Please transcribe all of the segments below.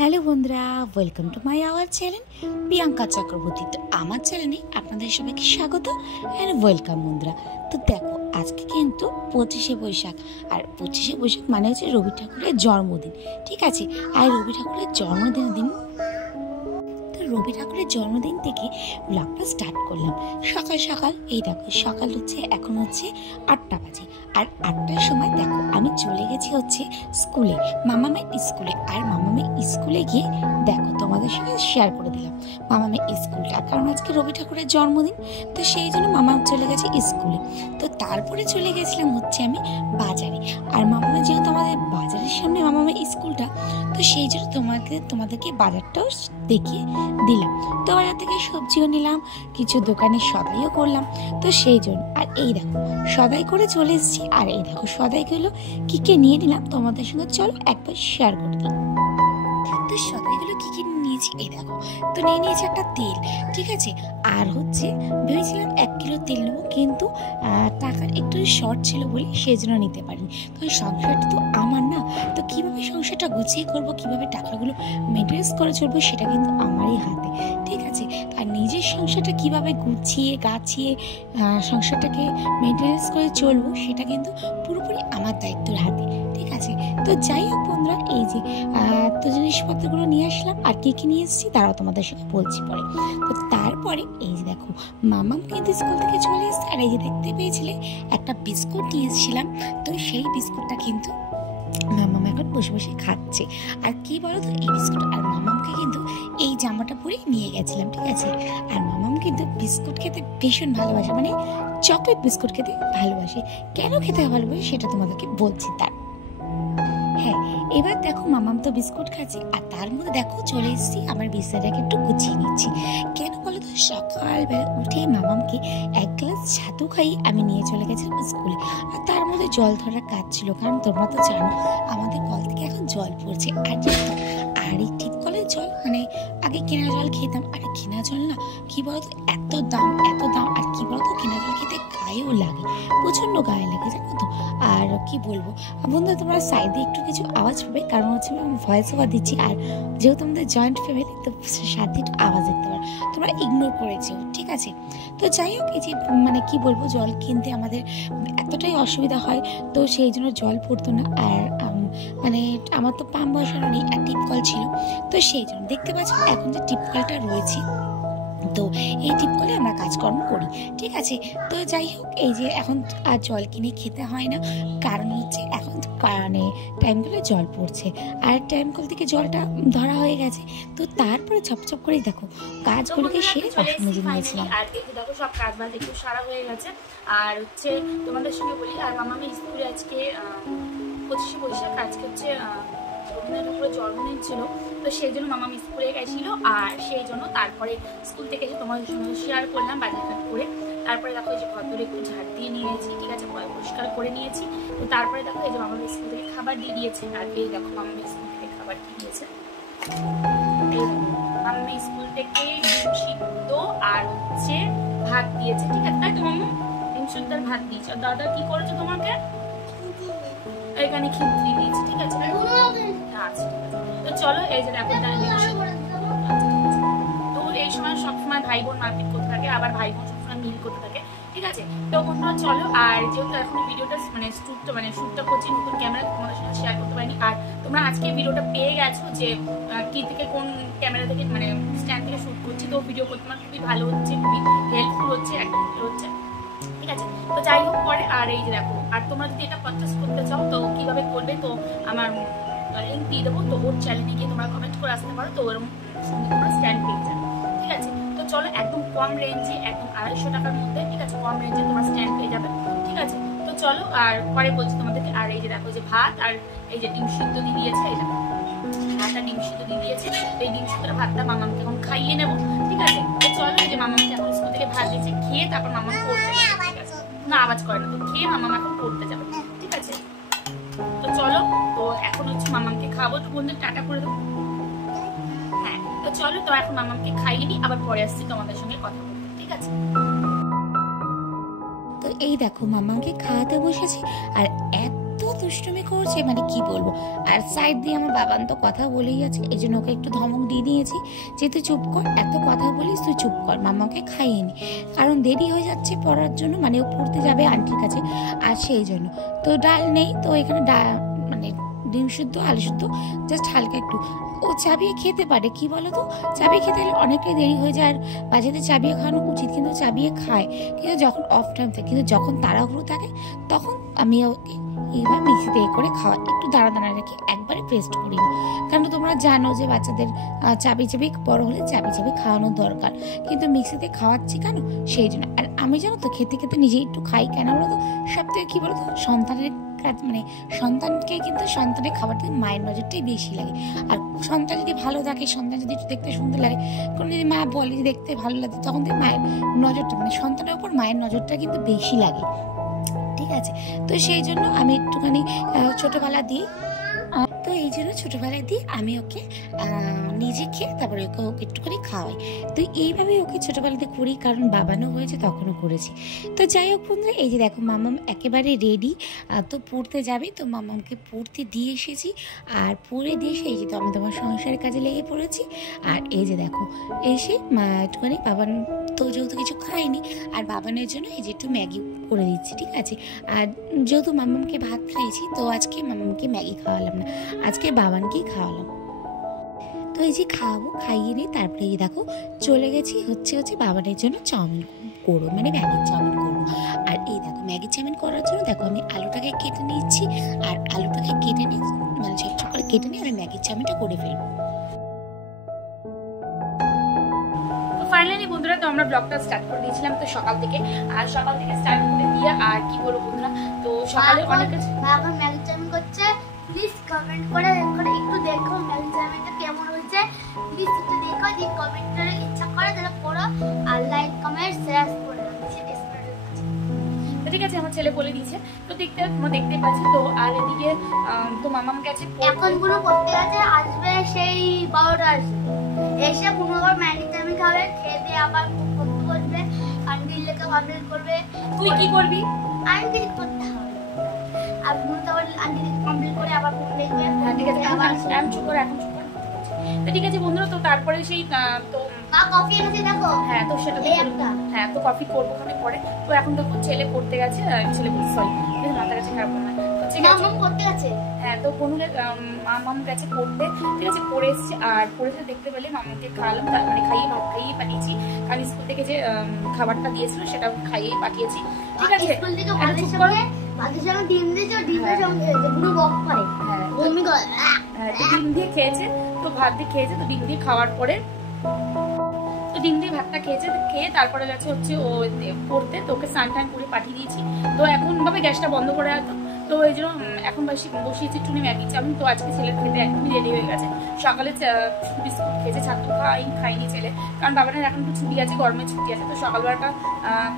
Hello বন্ধুরা, welcome to my our channel Priyanka Chakraborty. তো আমার চ্যানেলে আপনাদের সবাইকে স্বাগত অ্যান্ড ওয়েলকাম বন্ধুরা। তো দেখো, আজকে কিন্তু 25শে বৈশাখ, আর 25শে বৈশাখ মানে হচ্ছে রবি ঠাকুরের জন্মদিন, ঠিক আছে। আর রবি ঠাকুরের জন্মদিনের দিন, রবি ঠাকুরের জন্মদিন থেকে ব্লগটা স্টার্ট করলাম সকাল সকাল। এই দেখো, সকাল হচ্ছে এখন হচ্ছে 8টা বাজে, আর 8টার সময় দেখো আমি চলে গেছি হচ্ছে স্কুলে, মামামের স্কুলে। আর মামামের স্কুলে গিয়ে দেখো তোমাদের সঙ্গে শেয়ার করে দিলাম মামামের স্কুলটা, কারণ আজকে রবি ঠাকুরের জন্মদিন, তো সেই জন্য মামাম চলে গেছে স্কুলে। তো তারপরে চলে গেছিলাম হচ্ছে আমি বাজারে, আর মামামের যেহেতু আমাদের বাজারের সামনে মামামের স্কুলটা, তো সেই জন্য তোমাদেরকে বাজারটাও দেখিয়ে দিলাম। তো বাজার থেকে সবজিও নিলাম, কিছু দোকানে সদাইও করলাম, তো সেই জন্য। আর এই দেখো সদাই করে চলে এসেছি, আর এই দেখো সদাইগুলো কি নিয়ে নিলাম তোমাদের সঙ্গে চলো একবার শেয়ার করে দিই। তো সদাইগুলো কি নিয়েছি এই দেখো, তো নিয়েছি একটা তেল, ঠিক আছে। আর হচ্ছে ভেবেছিলাম 1 কিলো তেল নেবো, কিন্তু টাকার একটু শর্ট ছিল বলে সেই জন্য নিতে পারিনি, কারণ সংসারটা তো আমার না। তো কিভাবে সংসারটা গুছিয়ে করবো, কিভাবে টাকাগুলো মেনটেন্স করে চলবো, সেটা কিন্তু আমারই হাতে, ঠিক আছে। আর নিজের সংসারটা কিভাবে গুছিয়ে গাছিয়ে সংসারটাকে মেনটেন্স করে চলবো, সেটা কিন্তু পুরোপুরি আমার দায়িত্বের হাতে, ঠিক আছে। তো যাই হোক বন্ধুরা, এই যে তো জিনিসপত্রগুলো নিয়ে আসলাম, আর কি নিয়ে এসেছি তারাও তোমাদের সঙ্গে বলছি পরে। তো তারপরে এই যে দেখো মামাম কিন্তু স্কুল থেকে চলে এসেছে, আর এই যে দেখতে পেয়েছিলে একটা বিস্কুট নিয়ে এসেছিলাম, তো সেই বিস্কুটটা কিন্তু মামাম এখন বসে বসে খাচ্ছে। আর কি বলো তো, এই বিস্কুট আর মামামকে কিন্তু এই জামাটা পরে নিয়ে গেছিলাম, ঠিক আছে। আর মামাম কিন্তু বিস্কুট খেতে ভীষণ ভালোবাসে, মানে চকলেট বিস্কুট খেতে ভালোবাসে। কেন খেতে ভালোবাসে সেটা তোমাদেরকে বলছি। হ্যাঁ, এবার দেখো মামাম তো বিস্কুট খাচ্ছি, আর তার মধ্যে দেখো চলে এসেছি আমার বিছানাটাকে একটু গুছিয়ে নিচ্ছি। কেন বলো তো, সকালবেলা উঠে মামামকে 1 গ্লাস ছাতু খাই আমি নিয়ে চলে গেছিলাম স্কুলে। আর তার মধ্যে জল ধরার কাজ ছিল, কারণ তোমরা তো জানো আমাদের কল থেকে এখন জল পড়ছে। আর এই টিপ কলের জল, মানে আগে কেনা জল খেতাম, আর কেনা জল না কি বলতো এত দাম, আর কি বলতো কেনা জল খেতে গায়েও লাগে, প্রচন্ড গায়ে লাগে, জানো তো। আর কি বলবো বন্ধু, তোমরা সাইডে একটু কিছু আওয়াজ পাবে, কারণ হচ্ছে আমি ভয়েস ওভার দিচ্ছি, আর যেহেতু আমাদের জয়েন্ট ফ্যামিলি, তো সাথে একটু আওয়াজ দেখতে পারো, তোমরা ইগনোর করেছো, ঠিক আছে। তো যাই হোক, এই যে মানে কি বলবো, জল কিনতে আমাদের এতটাই অসুবিধা হয়, তো সেই জন্য জল পড়তো না। আর মানে আমার তো পাম্প বসানো নেই, আর টিপ কল ছিল, তো সেই জন্য দেখতে পাচ্ছ এখন যে টিপ কলটা রয়েছে, তো এই টিপ কলে আমরা কাজকর্ম করি, ঠিক আছে। তো যাই হোক, এই যে এখন আর জল কিনে খেতে হয় না, কারণ হচ্ছে এখন মানে টাইমগুলো জল পড়ছে, আর টাইম কল থেকে জলটা ধরা হয়ে গেছে। তো তারপরে ঝপঝপ করে দেখো কাজগুলোকে সেরে বাসন মেজে নিয়েছিলাম। আর দেখো সব কাজ বাজ একটু সারা হয়ে গেছে। আর হচ্ছে তোমাদের সঙ্গে বলি, আর মামামি স্কুলে আজকে 25শে বৈশাখ, আজকে হচ্ছে রবীন্দ্রনাথ ঠাকুরের জন্মদিন ছিল, তো সেই জন্য মামাম স্কুলে গেছিল। আর সেই জন্য তারপরে স্কুল থেকে এসে তোমাদের সঙ্গে শেয়ার করলাম বাজারঘাট করে। তারপরে দেখো এই যে ঘরদোর একটু ঝাড় দিয়ে নিয়েছি, ঠিক আছে, পরিষ্কার করে নিয়েছি। তো তারপরে দেখো এই যে মামাম স্কুল থেকে খাবার দিয়ে দিয়েছে, আর এই দেখো মামাম স্কুল থেকে খাবার দিয়ে দিয়েছে। মামাম স্কুল থেকে ডিম সিদ্ধ আর হচ্ছে ভাত দিয়েছে, ঠিক আছে, তাই তো মাম্মা? ডিম সিদ্ধ আর ভাত দিয়েছে। আর দাদা কি করেছে তোমাকে? এখানে খিচুড়ি দিয়েছে, ঠিক আছে। আচ্ছা, তো চলো এই যে দেখো তো এই সময় সবসময় ভাই বোন মারপিট করতে থাকে, আবার ভাই বোন সবসময় মিল করতে থাকে, ঠিক আছে। তো বন্ধুরা চলো, আর যেহেতু এখন ভিডিওটা শুটটা করছি নতুন ক্যামেরা, তোমাদের সাথে শেয়ার করতে পারিনি। আর তোমরা আজকে ভিডিওটা পেয়ে গেছো যে কি থেকে কোন ক্যামেরা থেকে, মানে স্ট্যান্ড থেকে শুট করছি। তো ভিডিও করতে আমার খুবই ভালো হচ্ছে, খুবই হেল্পফুল হচ্ছে, একদম ভালো হচ্ছে, ঠিক আছে। তো যাই হোক পরে, আর এই যে দেখো, আর তোমরা যদি এটা পারচেস করতে চাও তো কিভাবে করবে, তো আমার লিঙ্ক দিয়ে দেবো, তো ওর চ্যানেলে গিয়ে তোমরা কমেন্ট করে আসতে পারো, তো ওরকম সঙ্গে তোমরা স্ট্যান্ড পেয়ে যাবে, ঠিক আছে। তো চলো, একদম কম রেঞ্জে, একদম 250 টাকার মধ্যে, ঠিক আছে, কম রেঞ্জে তোমরা স্ট্যান্ড পেয়ে যাবে, ঠিক আছে। তো চলো, আর পরে বলছি তোমাদেরকে। আর এই যে দেখো যে ভাত আর এই যে ডিম সিদ্ধ দিয়ে দিয়েছে, এই দেখো ভাত আর ডিম সিদ্ধ দিয়ে দিয়েছে। এই ডিম সিদ্ধ ভাতটা মামামকে এখন খাইয়ে নেবো, ঠিক আছে। তো চলো, এই যে মামামকে এখন স্কুল থেকে ভাত দিয়েছে, খেয়ে তারপর মামাম পড়তে যাবে, ঠিক আছে, না আওয়াজ করে না, তো খেয়ে মামাম এখন পড়তে যাবে, ঠিক আছে। তো চলো, তো এখন হচ্ছে মামামকে খাবো, তো বন্ধু টাটা করে দেবো। হ্যাঁ, তো চলো, তো এখন মামামকে খাইয়ে নি, আবার পরে আসছি তোমাদের সঙ্গে কথা বলতে, ঠিক আছে। তো এই দেখো মামাকে খাওয়াতে বসেছি, আর এত দুষ্টুমি করছে মানে কি বলবো। আর সাইড দিয়ে আমার বাবান তো কথা বলেই আছে, এই জন্য ওকে একটু ধমক দিয়ে দিয়েছি যে তুই চুপ কর, এত কথা বলিস, তুই চুপ কর, মামাকে খাইয়ে নি, কারণ দেরি হয়ে যাচ্ছে পড়ার জন্য, মানে ও পড়তে যাবে আন্টির কাছে, আর সেই জন্য। তো ডাল নেই, তো এখানে মানে ডিম শুদ্ধ আলু শুদ্ধ জাস্ট হালকা একটু ও চাবিয়ে খেতে পারে, কি বলো তো, চাবিয়ে খেতে গেলে অনেকটাই দেরি হয়ে যায়। আর বাচ্চাদের চাবিয়ে খাওয়ানো উচিত, কিন্তু চাবিয়ে খায়, কিন্তু যখন অফ টাইম থাকে, কিন্তু যখন তাড়াহুড়ো থাকে তখন আমি ওকে এইভাবে মিক্সিতে করে খাওয়াই, একটু দাঁড়া রেখে, একবারে পেস্ট করি না, কারণ তোমরা জানো যে বাচ্চাদের চাবি বড় হলে চাবি খাওয়ানোর দরকার, কিন্তু মিক্সিতে খাওয়াচ্ছি কেন, সেই জন্য। আর আমি জানো তো খেতে খেতে নিজেই একটু খাই, কেন বলো তো, সব থেকে কী বলো তো, সন্তানের মানে সন্তানকে কিন্তু সন্তানের খাবার থেকে মায়ের নজরটাই বেশি লাগে। আর সন্তান যদি ভালো থাকে, সন্তান যদি একটু দেখতে সুন্দর লাগে, কোনো যদি মা বলে যে দেখতে ভালো লাগে, তখন থেকে মায়ের নজরটা মানে সন্তানের উপর মায়ের নজরটা কিন্তু বেশি লাগে, ঠিক আছে। তো সেই জন্য আমি একটুখানি ছোটোবেলা দিই, তো এই জন্য ছোটোবেলায় দিয়ে আমি ওকে নিজে খেয়ে তারপরে ওকে একটুখানি খাওয়াই। তো এইভাবে ওকে ছোটোবেলাতে করি, কারণ বাবানও হয়েছে তখনও করেছি। তো যাই হোক বন্ধুরা, এই যে দেখো মামাম একেবারে রেডি, তো পড়তে যাবে, তো মামামকে পড়তে দিয়ে এসেছি, আর পড়ে দিয়ে এসে এই যে তো আমি তোমার সংসারের কাজে লেগে পড়েছি। আর এই যে দেখো এসে একটুখানি বাবান তো যেহেতু কিছু খাইনি, আর বাবানের জন্য এই যে একটু ম্যাগি করে দিচ্ছি, ঠিক আছে। আর যেহেতু মামামকে ভাত খাইয়েছি, তো আজকে মামামকে ম্যাগি খাওয়ালাম না, আজকে বাবানকেই খাওয়ালাম। তো এই যে খাইয়ে নিই, তারপরে এই দেখো চলে গেছি হচ্ছে বাবানের জন্য চাউমিন করবো, মানে ম্যাগির চাউমিন করবো। আর এই দেখো ম্যাগির চাউমিন করার জন্য দেখো আমি আলুটাকে কেটে নিচ্ছি, আর আলুটাকে কেটে নিয়ে মানে ছোট করে কেটে নিয়ে আমি ম্যাগির চাউমিনটা করে ফেলবো। ফাইনালি বন্ধুরা, তো আমরা ব্লগটা স্টার্ট করে দিয়েছিলাম তো সকাল থেকে স্টার্ট করে দিয়ে, আর কি বলবো বন্ধুরা, তো সকালে অনেক এখন ম্যাগি চাউমিন করছে। প্লিজ কমেন্ট করে একটু দেখো ম্যাগি চাউমিনটা কেমন হয়েছে, প্লিজ একটু দেখো, যে কমেন্ট করে ইচ্ছা করে তাহলে করো, আর লাইক কমেন্ট শেয়ার করে দাও। ঠিক আছে, আমার ছেলে বলে দিয়েছে, তো দেখতে পাচ্ছি। তো আর এদিকে তো মামাম গেছে, এখন পুরো পড়তে গেছে, আসবে সেই 12টা আসবে, এসে পুনর্বার ম্যাগি চাউমিন খাবে, খেয়ে দিয়ে আবার পড়তে বসবে, আন্টির লেখা কমপ্লিট করবে। তুই কি করবি? আমি কিছু করতে হবে, আর পুনর্বার আন্টি কমপ্লিট করে আবার পড়তে দেখবে। হ্যাঁ ঠিক আছে, এখন চুপ করে। তো ঠিক আছে বন্ধুরা, তো তারপরে সেই তো কফি এনেছি দেখো। হ্যাঁ, তো সেটা হ্যাঁ, তো কফি করবো ওখানে পরে। তো এখন দেখো ছেলে পড়তে গেছে, ছেলে বলছি সরি, মাথা কাছে খারাপ না, মামাম পড়তে গেছে। হ্যাঁ, তো বনুদের মামাম গেছে পড়তে, ঠিক আছে, পড়ে এসছে। আর পড়েতে দেখতে পেলে মামাকে খাওয়ালাম, মানে ভাত খাইয়ে পাঠিয়েছি, কারণ স্কুল থেকে যে খাবারটা দিয়েছিল সেটা খাইয়ে পাঠিয়েছি, ঠিক আছে। স্কুল থেকে ভাতের সঙ্গে ডিম দিয়েছে, ডিমের সঙ্গে পুরো বক করে, হ্যাঁ বমি করে, ডিম দিয়ে খেয়েছে, তো ভাত দিয়ে খেয়েছে, তো ডিম দিয়ে খাওয়ার পরে ডিম দিয়ে ভাতটা খেয়ে তারপরে গেছে হচ্ছে ও পড়তে, তো ওকে স্নান টান করে পাঠিয়ে দিয়েছি। তো এখন ভাবে গ্যাসটা বন্ধ করে রাখতো, তো এই জন্য এখন বসিয়েছি একটুনি ম্যাগি চাউমিন। তো আজকে ছেলের খেতে একদমই রেডি হয়ে গেছে, সকালে বিস্কুট খেয়েছে, ছাত্র খাইনি ছেলে, কারণ বাবানের এখন একটু ছুটি আছে, গরমের ছুটি আছে, তো সকালবেলাটা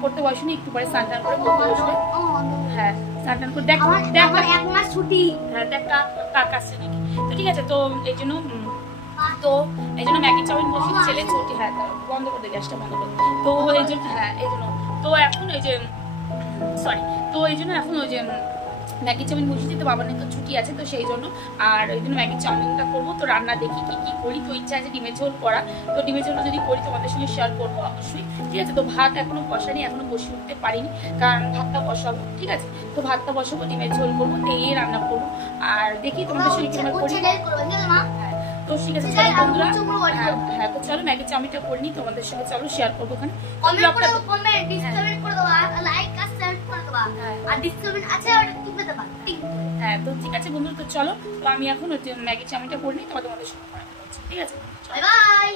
পড়তে বসেনি, একটু পরে স্নান টান করে পড়তে বসবে। হ্যাঁ, স্নান টান করে দেখ এক মাস ছুটি, হ্যাঁ দেখ কার কাছে নাকি। তো ঠিক আছে, তো এই জন্য ম্যাগি চাউমিন বসে ছেলে ছুটি, হ্যাঁ বন্ধ করে দে, গ্যাসটা বন্ধ করে। তো এই জন্য তো এখন এই যে এখন ওই যে ম্যাগি চাউমিন বসিয়েছি, তো বাবার তো ছুটি আছে, তো সেই জন্য। আর ওই জন্য ম্যাগি চাউমিনটা করবো, তো রান্না দেখি কি করি, তো ইচ্ছা আছে ডিমের ঝোল করা, তো ডিমের ঝোল যদি করি তোমাদের সঙ্গে শেয়ার করবো অবশ্যই, ঠিক আছে। তো ভাত এখনো বসানি, এখনো বসিয়ে উঠতে পারিনি, কারণ ভাতটা বসাবো, ঠিক আছে। তো ভাতটা বসাবো, ডিমের ঝোল করবো, দিয়ে রান্না করবো, আর দেখি তোমাদের সঙ্গে কিভাবে করি। তো ঠিক আছে চলো বন্ধুরা, হ্যাঁ তো চলো ম্যাগি চাউমিনটা করে নিই, তোমাদের সঙ্গে চলো শেয়ার করবো ওখানে। হ্যাঁ তো ঠিক আছে বন্ধুরা, তো চলো, তো আমি এখন ম্যাগি চাউমিনটা করে নিই, তোমাদের সঙ্গে ঠিক আছে, বাই।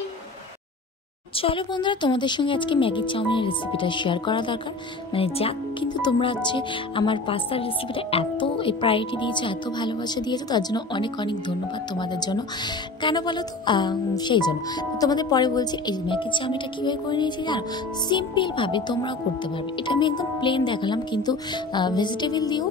চলো বন্ধুরা, তোমাদের সঙ্গে আজকে ম্যাগির চাউমিনের রেসিপিটা শেয়ার করা দরকার, মানে যাক, কিন্তু তোমরা হচ্ছে আমার পাস্তার রেসিপিটা এত প্রায়োরিটি দিয়েছো, এত ভালোবাসা দিয়েছো, তার জন্য অনেক ধন্যবাদ তোমাদের জন্য। কেন বলো তো, সেই জন্য তোমাদের পরে বলছি। এই ম্যাগির চাউমিনটা কীভাবে করে নিয়েছি জানো, সিম্পলভাবে তোমরাও করতে পারবে। এটা আমি একদম প্লেন দেখালাম, কিন্তু ভেজিটেবল দিয়েও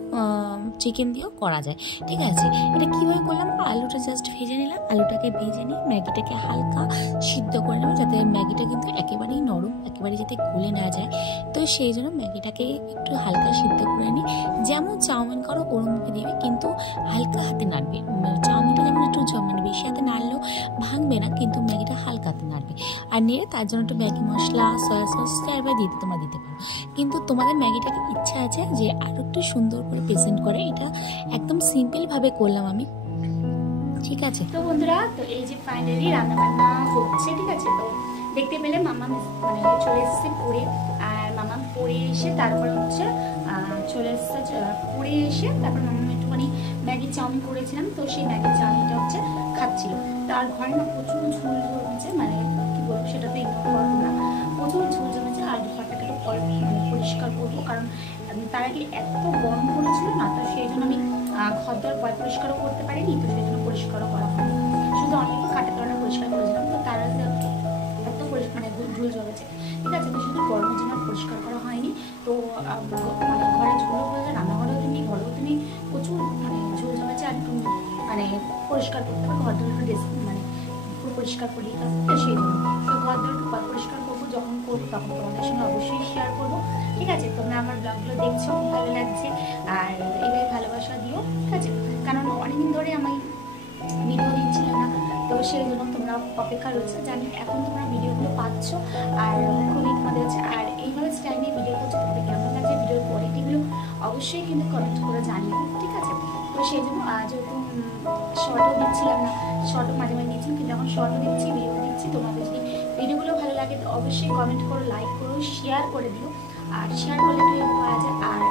চিকেন দিয়েও করা যায়, ঠিক আছে। এটা কীভাবে করলাম, আলুটা জাস্ট ভেজে নিলাম, আলুটাকে ভেজে নিয়ে ম্যাগিটাকে হালকা সিদ্ধ করে নেব, যাতে ম্যাগিটা কিন্তু একেবারেই নরম, একেবারে যাতে গলে না যায়। তো সেই জন্য ম্যাগিটাকে একটু হালকা সিদ্ধ করে নিই, যেমন চাউমিন করো ওর পুরো মুখে দিবে, কিন্তু হালকা হাতে নাড়বে। চাউমিনটা যেমন একটু মানে বেশি হাতে নাড়লেও ভাঙবে না, কিন্তু ম্যাগিটা হালকা হাতে নাড়বে। আর নেড়ে তার জন্য একটু ম্যাগি মশলা, সয়া সস চাইবার দিতে তোমরা দিতে পারো। কিন্তু তোমাদের ম্যাগিটাকে ইচ্ছা আছে যে আরও একটু সুন্দর করে প্রেজেন্ট করে, এটা একদম সিম্পলভাবে করলাম আমি, ঠিক আছে। তো বন্ধুরা, তো এই যে ফাইনালি রান্নাবান্না হচ্ছে, ঠিক আছে। তো দেখতে পেলে মামা মানে চলে এসেছে পড়ে, আর মামা পড়ে এসে তারপর হচ্ছে চলে এসেছে পড়ে এসে তারপর মামা একটুখানি ম্যাগি চাউমিন করেছিলাম, তো সেই ম্যাগি চাউমিনটা হচ্ছে খাচ্ছিল। তার ঘরে না প্রচুর ঝুল জমেছে, মানে কি বলবো সেটাতে ইগনোর করবো না, প্রচুর ঝুল জমেছে। আর ঘরটাকে একটু মানে পরিষ্কার করবো, কারণ তার আগে এত গরম পড়েছিল না, তো সেই জন্য আমি ঘর দর পরিষ্কারও করতে পারিনি, তো সেই জন্য পরিষ্কারও করা হয়নি, শুধু অনেক কাটা কাটা পরিষ্কার করেছিলাম। তো তার আগে এত মানে ঝুল জমেছে, ঠিক আছে। তো শুধু গরমের জন্য পরিষ্কার করা হয়নি। তো মানে ঘরে ঝুলও হয়েছে, রান্নাঘরেও তুমি ঘরেও তুমি প্রচুর মানে ঝুল জমেছে, আর একটু মানে পরিষ্কার করতে হবে, ঘর দর মানে পুরো পরিষ্কার করিয়ে তো সেই জন্য। তো ঘর দর একটু পরিষ্কার করবো, যখন করবো তখন তোমাদের সঙ্গে অবশ্যই শেয়ার করবো, ঠিক আছে। তোমরা আমার ব্লগগুলো দেখছো, খুব ভালো লাগছে, আর এইভাবে ভালোবাসা দিও, ঠিক আছে। কারণ অনেকদিন ধরে আমি ভিডিও দিচ্ছিলাম না, তো সেই জন্য তোমরা অপেক্ষা রয়েছে, জানি এখন তোমরা ভিডিওগুলো পাচ্ছ, আর খুবই তোমাদের হচ্ছে। আর এইভাবে স্টাইল নিয়ে ভিডিও করছো, তোমাদের কেমন লাগছে ভিডিওর কোয়ালিটিগুলো অবশ্যই কিন্তু কমেন্ট করে জানিও, ঠিক আছে। তো সেই জন্য যেহেতু শর্টও দিচ্ছিলাম না, শর্টও মাঝে মাঝে দিচ্ছিলাম, কিন্তু এখন শর্টও দিচ্ছি, ভিডিও দিচ্ছি। তোমাদের যদি ভিডিওগুলো ভালো লাগে তো অবশ্যই কমেন্ট করো, লাইক করো, শেয়ার করে দিও। আর শেয়ার করলে একটু পাওয়া যায়, আর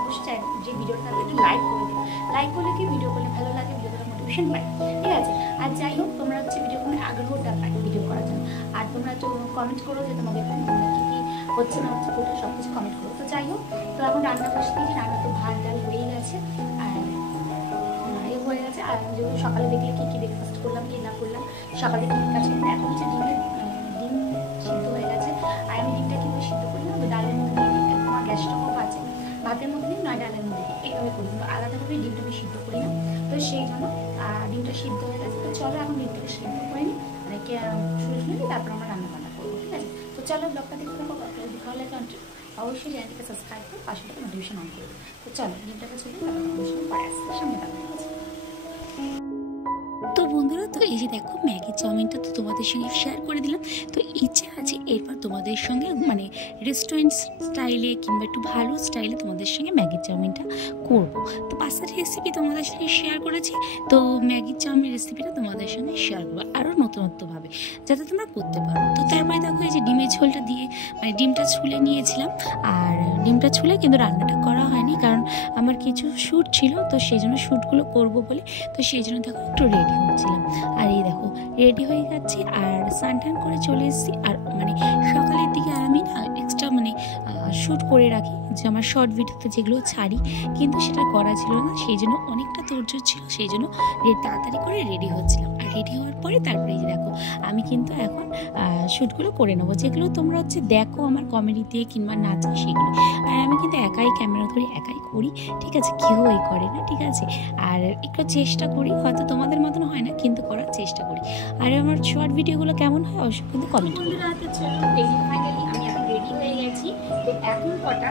অবশ্যই যে ভিডিওটা থাকলে একটু লাইক করে দিও। লাইক করলে কি ভিডিও করলে ভালো লাগে, ভিডিওটা মোটিভেশন পায়, ঠিক আছে। আর যাই হোক, তোমরা হচ্ছে ভিডিও কোনো আগ্রহটা পাই ভিডিও করার জন্য। আর তোমরা তো কমেন্ট করো যে তোমাদের কী কী হচ্ছে না হচ্ছে, ওটা সব কিছু কমেন্ট করো। তো যাই হোক, তো এখন রান্না বসে দিয়েছি, রান্না তো ভাত ডাল হয়েই গেছে, আর হয়ে গেছে। আর যেহেতু সকালে দেখলে কী কী ব্রেকফাস্ট করলাম, কি না করলাম, সকালে কী কাছে এখন হচ্ছে ডিম সিদ্ধ হয়ে গেছে। আর আমি ডিমটা কীভাবে সিদ্ধ করলাম, তো ডালের মধ্যে দিয়ে আমার গ্যাসটা খুব আছে, ভাতের মধ্যে দিই নয় ডালের মধ্যে দিই, এইভাবে করি, তো আলাদাভাবে ডিমটা আমি সিদ্ধ করি না, তো সেই জন্য ডিমটা সিদ্ধ হয়ে গেছে। তো চলো এখন ডিমটাকে সিদ্ধ করে নিই, মানে শুনে শুনে নিই, তারপর আমরা রান্না বান্না করবো, ঠিক আছে। তো চলো ব্লগটা দেখতে থাকো, ব্লগটা যদি ভালো লাগে অবশ্যই চ্যানেলটাকে সাবস্ক্রাইব করো, পাশে থেকে নোটিফিকেশন অন করবে। তো চলো ডিমটাকে চলে তারপর নোটিফিকেশন পরে আসছে সামনে থাকবে, ঠিক আছে। তো বন্ধুরা, তো এই যে দেখো ম্যাগি চাউমিনটা তো তোমাদের সঙ্গে শেয়ার করে দিলাম। তো ইচ্ছা আছে এরপর তোমাদের সঙ্গে মানে রেস্টুরেন্ট স্টাইলে কিংবা একটু ভালো স্টাইলে তোমাদের সঙ্গে ম্যাগি চাউমিনটা করব। তো পাস্তার রেসিপি তোমাদের সঙ্গে শেয়ার করেছি, তো ম্যাগি চাউমিন রেসিপিটা তোমাদের সঙ্গে শেয়ার করবো আরও নতুনত্বভাবে, যাতে তোমরা করতে পারো। তো তারপরে দেখো এই যে ডিমের ঝোলটা দিয়ে মানে ডিমটা ছুলে নিয়েছিলাম, আর ডিমটা ছুলে কিন্তু রান্নাটা করা হয়নি, কারণ আমার কিছু শ্যুট ছিল, তো সেই জন্য শ্যুটগুলো করবো বলে, তো সেই জন্য দেখো একটু রেডি হচ্ছিলাম। আর এই দেখো রেডি হয়ে যাচ্ছি, আর স্নান টান করে চলে এসেছি। আর মানে সকালের দিকে আমি না এক্সট্রা মানে শ্যুট করে রাখি, যে আমার শর্ট ভিডিওতে যেগুলো ছাড়ি, কিন্তু সেটা করা ছিল না, সেই জন্য অনেকটা ধৈর্য ছিল, সেই জন্য তাড়াতাড়ি করে রেডি হচ্ছিলাম। আর রেডি হওয়ার পরে তারপরে এই যে দেখো আমি কিন্তু এখন শ্যুটগুলো করে নেবো, যেগুলো তোমরা হচ্ছে দেখো আমার কমেডিতে কিংবা নাচে সেগুলো। আর আমি কিন্তু একাই ক্যামেরা ধরে একাই করি, ঠিক আছে, কেউই করে না, ঠিক আছে। আর একটু চেষ্টা করি, হয়তো তোমাদের মতন হয় না, কিন্তু করার চেষ্টা করি। আর আমার শর্ট ভিডিওগুলো কেমন হয় অবশ্যই কিন্তু কমেন্ট করো। বন্ধুরা, তো চলো এই যে ফাইনালি আমি এখন রেডি হয়ে গেছি। তো এখন কটা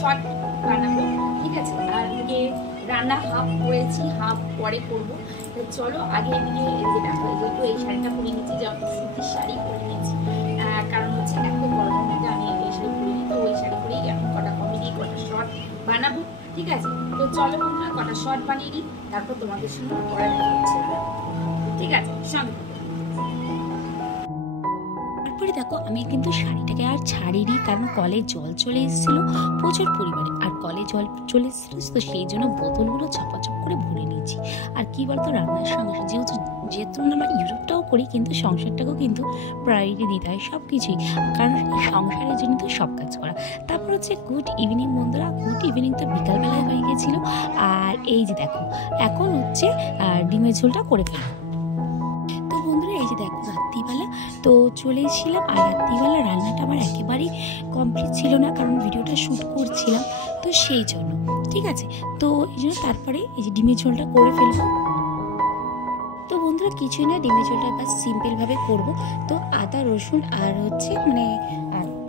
শর্ট বানাবো, ঠিক আছে। আর এদিকে রান্না হাফ করেছি, হাফ পরে করবো। তো চলো আগে এদিকে যে দেখো যেহেতু এই শাড়িটা পরে নিয়েছি, যেহেতু সুতির শাড়ি পরে নিয়েছি, কারণ হচ্ছে এত গরমের মধ্যে আমি এই শাড়ি পরে নিই, তো ওই শাড়ি পরেই এখন কটা কমেডি কটা শর্ট বানাবো, ঠিক আছে। তো চলো বন্ধুরা কটা শর্ট বানিয়ে নিই, তারপর তোমাদের সঙ্গে পরে দেখা হচ্ছে, ঠিক আছে, সঙ্গে থাকো। তারপরে দেখো আমি কিন্তু শাড়িটাকে আর ছাড়িনি, কারণ কলে জল চলে এসেছিলো প্রচুর পরিমাণে, আর কলে জল চলে এসেছিলো, তো সেই জন্য বোতলগুলো চপাচপ করে ভরে নিয়েছি। আর কি বলতো, রান্নার সংসার যেহেতু আমরা ইউরোপটাও করি, কিন্তু সংসারটাকেও কিন্তু প্রায়োরিটি দিতে হয় সব কিছুই, কারণ এই সংসারের জন্য তো সব কাজ করা। তারপর হচ্ছে গুড ইভিনিং বন্ধুরা, গুড ইভিনিং তো বিকালবেলায় হয়ে গেছিলো। আর এই যে দেখো এখন হচ্ছে ডিমের ঝোলটা করে ফেলবো। তো বন্ধুরা এই যে দেখো রাত্রিবেলা তো চলে এসেছিলাম, আর রাত্রিবেলা রান্নাটা আমার একেবারেই কমপ্লিট ছিল না, কারণ ভিডিওটা শ্যুট করছিলাম, তো সেই জন্য, ঠিক আছে। তো এই জন্য তারপরে এই যে ডিমের ঝোলটা করে ফেলবো। তো বন্ধুরা কিছুই না, ডিমের ঝোলটা বাস সিম্পলভাবে করবো। তো আদা রসুন আর হচ্ছে মানে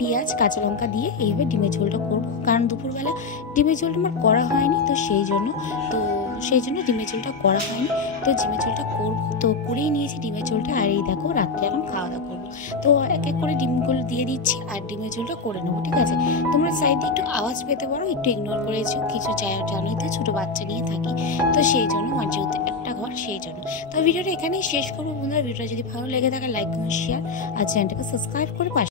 পেঁয়াজ কাঁচা লঙ্কা দিয়ে এইভাবে ডিমের ঝোলটা করব, কারণ দুপুরবেলা ডিমের ঝোলটা আমার করা হয়নি, তো সেই জন্য ডিমের ঝোলটা করা হয়নি। তো ডিমের ঝোলটা করবো, তো করেই নিয়েছি ডিমের ঝোলটা। আর এই দেখো রাত্রে এখন খাওয়া দাওয়া করবো। তো এক এক করে ডিমগুলো দিয়ে দিচ্ছি আর ডিমের ঝোলটা করে নেবো, ঠিক আছে। তোমরা সাইডে একটু আওয়াজ পেতে পারো, একটু ইগনোর করেছো, কিছু জানোই তো ছোটো বাচ্চা নিয়ে থাকি, তো সেই জন্য আমার যেহেতু একটা ঘর সেই জন্য। তো ভিডিওটা এখানেই শেষ করবো বন্ধুরা। ভিডিওটা যদি ভালো লেগে থাকে লাইক কমেন্ট শেয়ার আর চ্যানেলটাকে সাবস্ক্রাইব করে পাশে